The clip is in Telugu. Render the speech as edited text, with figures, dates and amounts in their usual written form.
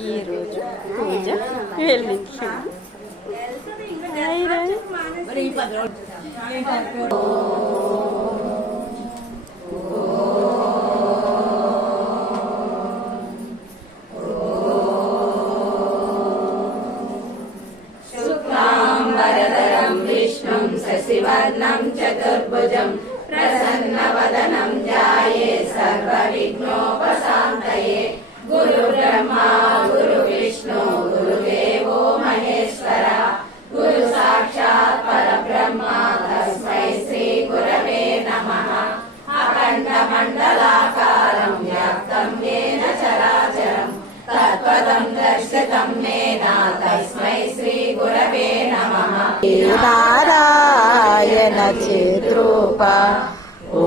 ఈరోజు పూజ వెళ్ళింది. శుక్లాంబరధరం విష్ణుం శశివర్ణం చతుర్భుజం ప్రసన్నవదనం ధ్యాయే సర్వవిఘ్నోపశాంతయే. గురు బ్రహ్మా గురు విష్ణు గురుదేవో మహేశ్వర గురు సాక్షాత్ పరబ్రహ్మ తస్మై శ్రీ గురవే నమః. అఖండ మండలాకారం వ్యాప్తం యేన చరాచరం తత్పదం దర్శితం మేన తస్మై శ్రీ గురవే నమః. నారాయణ చేద్రూప ఓ